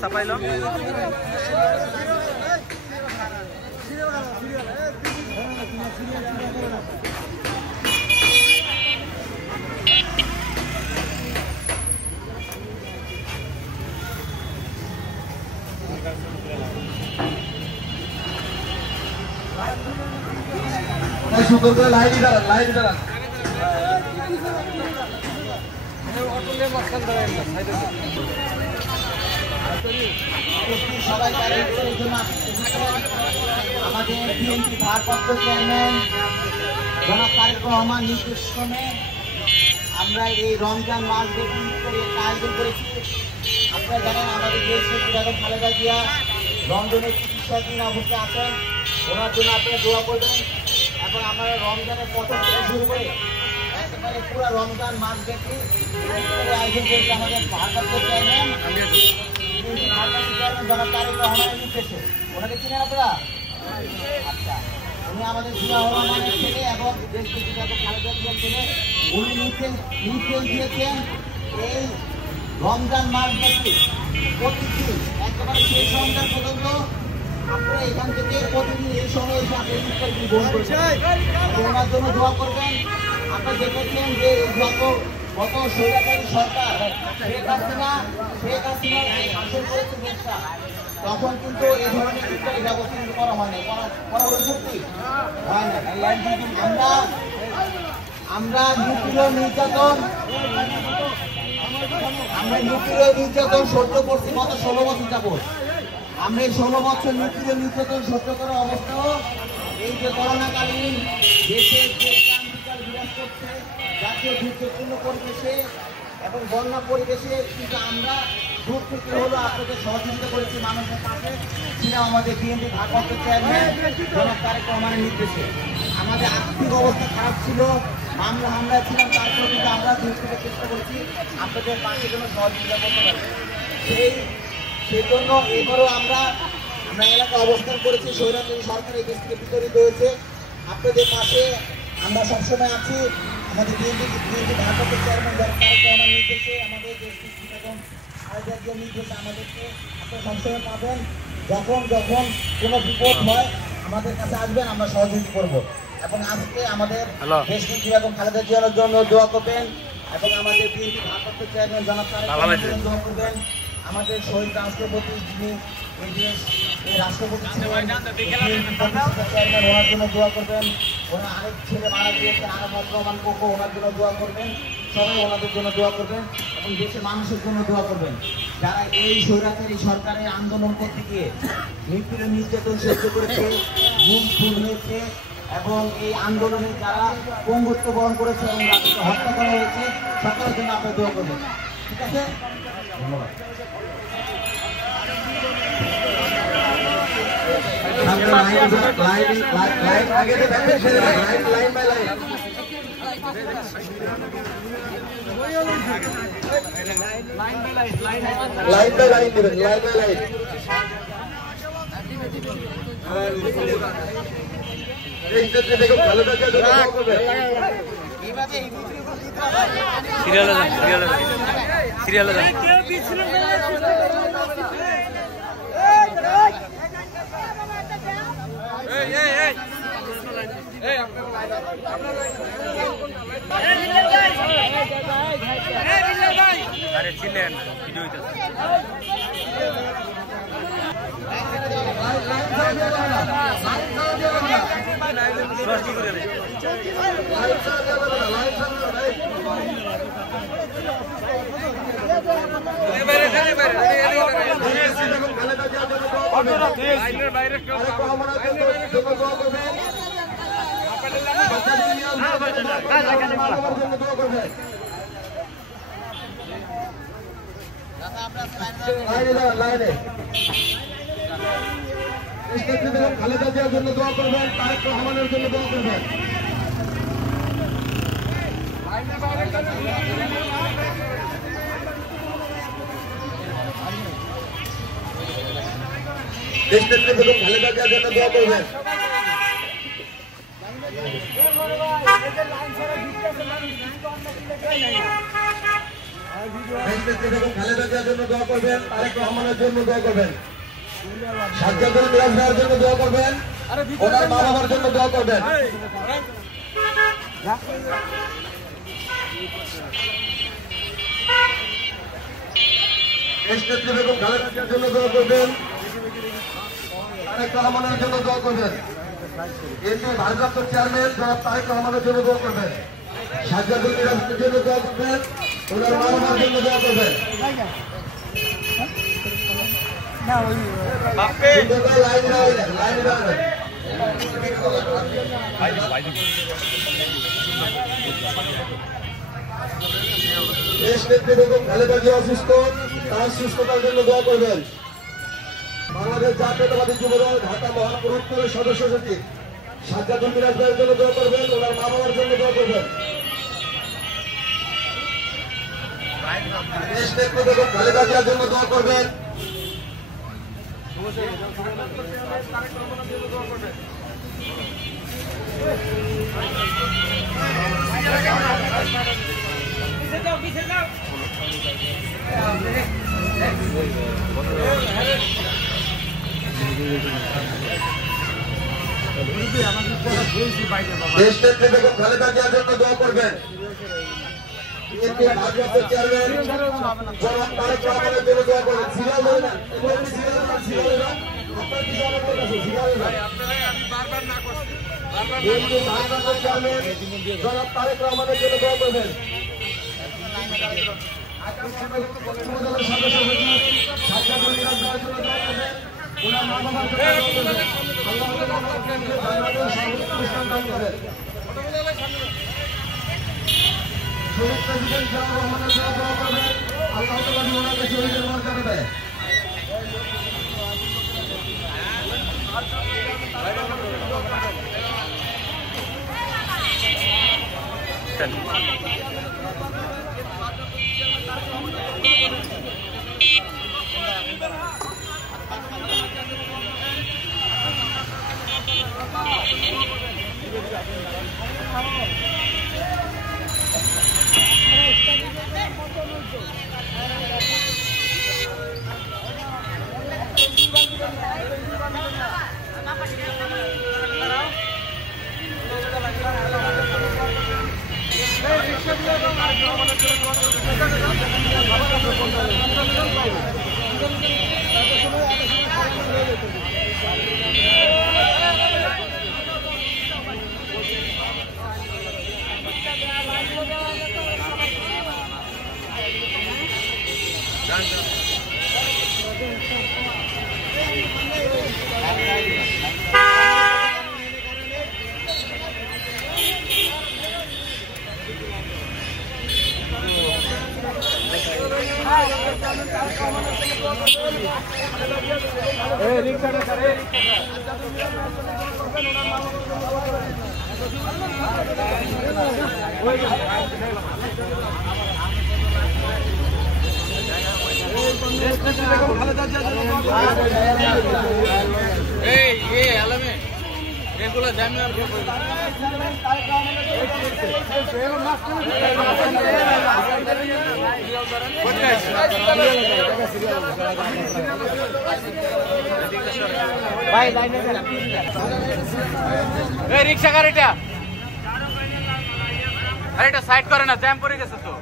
চাপাইলাম সুন্দর করে লাইন দাঁড়ান আমাদের বিএনপি ভারপ্রাপ্ত চেয়ারম্যান জনাব তারেক রহমান নির্দেশক্রমে আমরা এই রমজান মাস আয়োজন করেছি। আপনারা জানেন আমাদের দেশ বেগম খালেদা জিয়া লন্ডনের চিকিৎসাধীন অবস্থায় আছেন, ওনার জন্য আপনারা দোয়া করবেন এবং আমরা রমজানের প্রথম থেকে শুরু করে একেবারে পুরো রমজান মাস ব্যাপী আয়োজন করেছি আমাদের ভারপ্রাপ্ত চেয়ারম্যান জনাব তারেক রহমানের নির্দেশে। ওনাকে চিনেন আপনারা? আচ্ছা, উনি আমাদের জিয়া রহমানের ছেলে এবং দেশ বেগম খালেদা জিয়ার ছেলে। উনি নির্দেশ দিয়েছেন এই রমজান মাস ব্যাপী প্রতিদিন একেবারে শেষ রমজান পর্যন্ত আপনারা এখান থেকে প্রতিদিন এই সময় এসে আপনি গ্রহণ করছেন, ওনার জন্য দোয়া করবেন। আপনারা দেখেছেন যে গত স্বৈরাচারী সরকার শেখ হাসিনা শাসন করেছে দেশটা, তখন কিন্তু এই ধরনের ইফতারি ব্যবস্থা কিন্তু করা হয় না, করা হয়ে সত্যি হয় না। আমরা নিউক্লিয়ার নির্যাতন সহ্য করছি গত 16 বছর যাবৎ। আমরা এই 16 বছর নিউক্লিয়ার নির্যাতন সহ্য করার অবস্থাও এই যে করোনাকালীন দেশে যে ক্রান্তিকাল বিরাজ করছে জাতীয় দুর্যোগপূর্ণ পরিবেশে এবং বন্যা পরিবেশে, কিন্তু আমরা দূর থেকে হলো আপনাদের সহযোগিতা করেছি, মানুষের পাশে ছিলাম। আমাদের বিএনপি ভারপ্রাপ্ত চেয়ারম্যান জনাব তারেক রহমানের নির্দেশে আমাদের আর্থিক অবস্থা খারাপ ছিল, হামলায় ছিলাম, তারপর কিন্তু আমরা দূর থেকে চেষ্টা করছি আপনাদের পাশে যেন সহযোগিতা করতে পারি। সেই জন্য এবারও আমরা এলাকায় অবস্থান করেছি। স্বৈরাচারী সরকার এই দেশ থেকে বিতরিত হয়েছে, আপনাদের পাশে আমরা সবসময় আছি। আমাদের বিএনপি ভারপ্রাপ্ত চেয়ারম্যান জনাব তারেক রহমানের নির্দেশে, আমাদের দেশ এবং খালেদা জিয়ার নির্দেশে আমাদেরকে আপনারা সবসময় পাবেন। যখন কোনো বিপদ হয় আমাদের কাছে আসবেন, আমরা সহযোগিতা করবো। এবং আজকে আমাদের দেশনেত্রী এবং খালেদা জিয়ার জন্য দোয়া করবেন এবং আমাদের বিএনপি ভারপ্রাপ্ত চেয়ারম্যান জনাব তারেক রহমানের জন্য দোয়া করবেন। আমাদের শহীদ রাষ্ট্রপতি যিনি এই রাষ্ট্রপতি ছিলেন, চেয়ারম্যান ওনার জন্য দোয়া করবেন। ওনার আরেক ছেলে মারা গিয়েছেন আরাফাত রহমান কোকো, ওনার জন্য দোয়া করবেন। সবাই ওনাদের জন্য দোয়া করবেন এবং দেশের মানুষের জন্য দোয়া করবেন, যারা এই স্বৈরাচারী সরকারের আন্দোলন করতে গিয়ে নিপীড়ন নির্যাতন সহ্য করেছে, গুম খুন হয়েছে এবং এই আন্দোলনে যারা পঙ্গুত্ব বরণ করেছে এবং তাদেরকে হত্যা করা হয়েছে, সকলের জন্য আপনারা দোয়া করবেন। ঠিক আছে, ধন্যবাদ। লাইন বাই লাইন দিবেন, লাইন বাই লাইন। সিরিয়ালে আরে ছিলেন ভিডিও খালেদা জিয়ার জন্য দোয়া করবেন, তারেক রহমানের জন্য দোয়া করবেন। দেশনেত্রী বেগম খালেদা জিয়ার জন্য দোয়া করবেন। খালেদা জিয়ার জন্য দোয়া করবেন, তারেক রহমানের জন্য দোয়া করবেন, সাজ্জাদুল মিরাজ ভাইয়ের জন্য দোয়া করবেন, ওনার মা বাবার জন্য দোয়া করবেন। দেশনেত্রী বেগম খালেদা জিয়ার জন্য দোয়া করবেন, তারেক রহমানের জন্য দোয়া করবেন, এমপি ভারপ্রাপ্ত চেয়ারম্যান জনাব তারেক রহমানের জন্য দোয়া করবেন, সাজ্জাদুল মিরাজের জন্য দোয়া করবেন, ওনার মা বাবার জন্য দোয়া করবেন। দেশনেত্রী বেগম খালেদা জিয়া অসুস্থ, তার সুস্থতার জন্য দোয়া করবেন। বাংলাদেশ জাতীয়তাবাদী যুবদল ঢাকা মহানগর উত্তরের সদস্য সচিব সাজ্জাদুল মিরাজ ভাইয়ের জন্য দোয়া করবেন, ওনার মা বাবার জন্য দোয়া করবেন। দেশনেত্রী বেগম খালেদা জিয়ার জন্য দোয়া করবেন। দেশনেত্রী বেগম খালেদা জিয়ার জন্য দোয়া করবেন। ভারপ্রাপ্ত চেয়ারম্যান জনাব তারেক রহমানের জন্য দোয়া করবেন। জনাব তারেক রহমানের জন্য দোয়া করবেন। সাজ্জাদুল মিরাজ ভাইয়ের জন্য দোয়া করবেন, ওনার মা বাবার জন্য দোয়া করবেন। শহীদ প্রেসিডেন্ট জিয়াউর রহমানের জন্য দোয়া করবেন, আল্লাহ তাআলা ওনাকে শহীদের মর্যাদা দেয়। রিক্সা গাড়িটা আরে সাইড করে না, জ্যাম পড়ে গেছে তো।